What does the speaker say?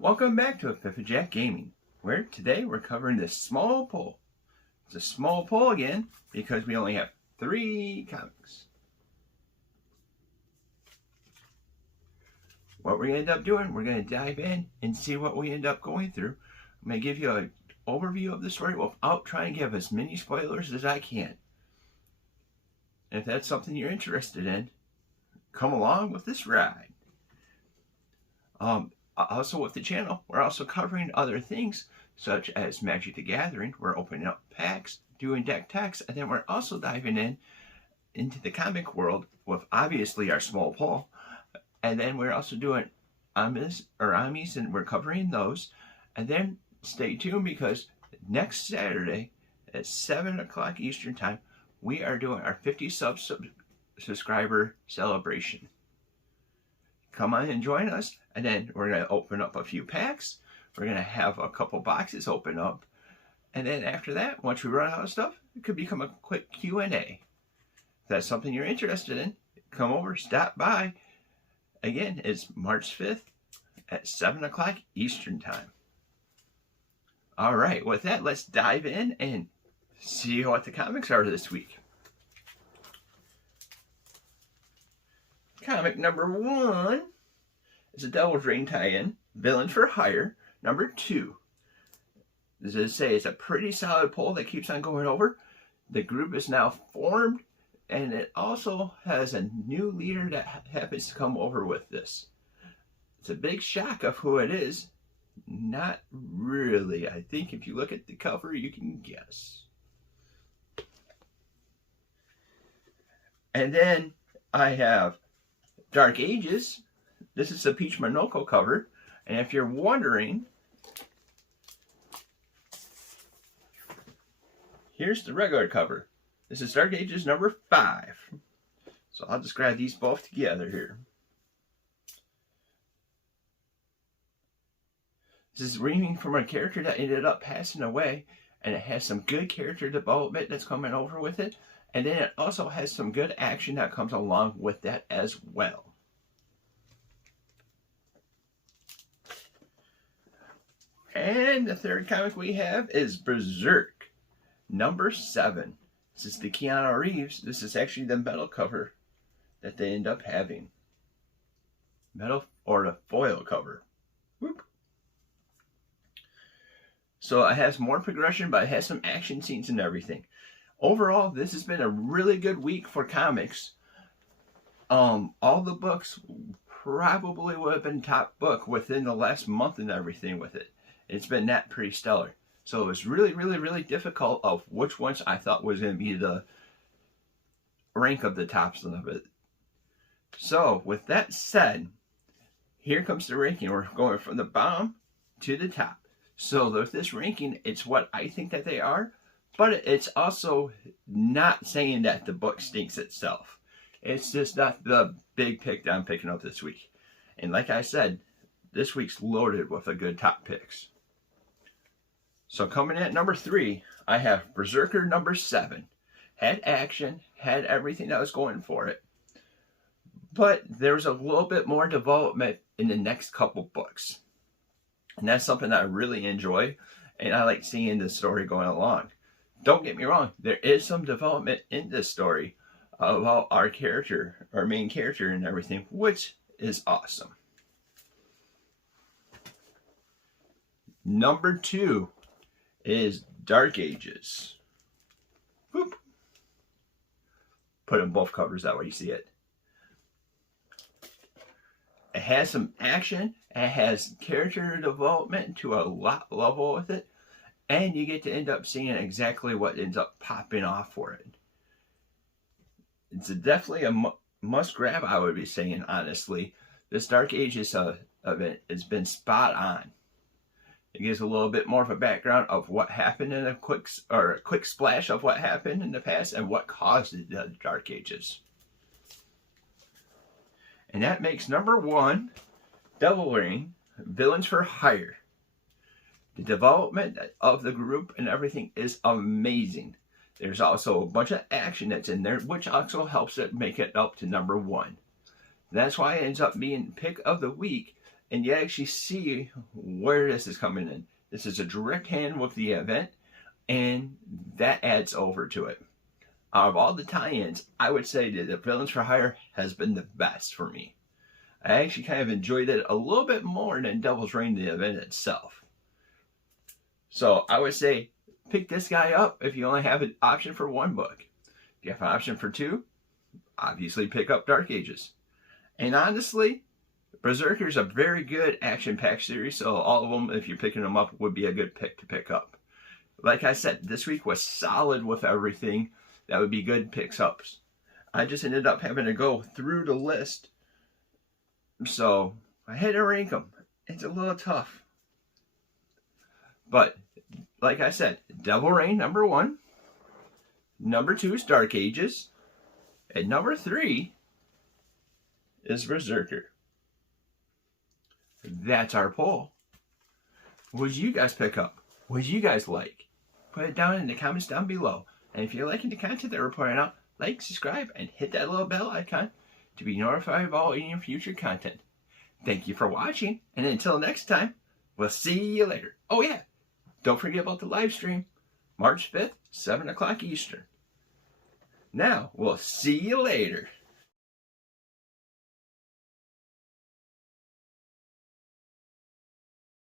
Welcome back to Jack Gaming, where today we're covering this small pull. It's a small pull again because we only have 3 comics. What we're going to end up doing, we're going to dive in and see what we end up going through. I'm going to give you an overview of the story without trying to give as many spoilers as I can. And if that's something you're interested in, come along with this ride. Also with the channel, we're also covering other things such as Magic the Gathering. We're opening up packs, doing deck techs, and then we're also diving into the comic world with obviously our small pull. And then we're also doing Amis, and we're covering those. And then stay tuned because next Saturday at 7 o'clock Eastern Time, we are doing our 50 subscriber celebration. Come on and join us, and then we're going to open up a few packs. We're going to have a couple boxes open up, and then after that, once we run out of stuff, it could become a quick Q&A. If that's something you're interested in, come over, stop by. Again, it's March 5th at 7 o'clock Eastern Time. All right, with that, let's dive in and see what the comics are this week. Comic number 1 is a Devil's Reign tie-in, Villains for Hire, number 2. As I say, it's a pretty solid pull that keeps on going over. The group is now formed, and it also has a new leader that happens to come over with this. It's a big shock of who it is. Not really. I think if you look at the cover, you can guess. And then I have Dark Ages. This is the Peach Monoko cover. And if you're wondering, here's the regular cover. This is Dark Ages number 5. So I'll just grab these both together here. This is reading from a character that ended up passing away, and it has some good character development that's coming over with it. And then it also has some good action that comes along with that as well. And the third comic we have is Berserk, number 7. This is the Keanu Reeves. This is actually the metal cover that they end up having. Metal, or the foil cover. Whoop. So it has more progression, but it has some action scenes and everything. Overall, this has been a really good week for comics. All the books probably would have been top book within the last month and everything with it. It's been that pretty stellar. So it was really, really, really difficult of which ones I thought was going to be the rank of the tops of it. So with that said, here comes the ranking. We're going from the bottom to the top. So with this ranking, it's what I think that they are. But it's also not saying that the book stinks itself. It's just not the big pick that I'm picking up this week. And like I said, this week's loaded with a good top picks. So coming in at number 3, I have Berserker number 7. Had action, had everything that was going for it. But there's a little bit more development in the next couple books. And that's something that I really enjoy. And I like seeing the story going along. Don't get me wrong, there is some development in this story about our character, our main character and everything, which is awesome. Number 2 is Dark Ages. Whoop. Put in both covers that way you see it. It has some action, it has character development to a lot level with it. And you get to end up seeing exactly what ends up popping off for it. It's definitely a must grab, I would be saying, honestly. This Dark Ages event has been spot on. It gives a little bit more of a background of what happened in a quick splash of what happened in the past and what caused the Dark Ages. And that makes number 1, Devil's Reign, Villains for Hire. The development of the group and everything is amazing. There's also a bunch of action that's in there, which also helps it make it up to number 1. That's why it ends up being pick of the week, and you actually see where this is coming in. This is a direct hand with the event, and that adds over to it. Out of all the tie-ins, I would say that the Villains for Hire has been the best for me. I actually kind of enjoyed it a little bit more than Devil's Reign, the event itself. So I would say pick this guy up if you only have an option for one book. If you have an option for two, obviously pick up Dark Ages. And honestly, Berserker is a very good action-packed series, so all of them, if you're picking them up, would be a good pick to pick up. Like I said, this week was solid with everything. That would be good picks-ups. I just ended up having to go through the list, so I had to rank them. It's a little tough. But, like I said, Devil Reign, number 1. Number 2 is Dark Ages. And number 3 is Berserker. That's our poll. What did you guys pick up? What did you guys like? Put it down in the comments down below. And if you're liking the content that we're putting out, like, subscribe, and hit that little bell icon to be notified about any future content. Thank you for watching, and until next time, we'll see you later. Oh yeah, don't forget about the live stream, March 5th, 7 o'clock Eastern. Now, we'll see you later.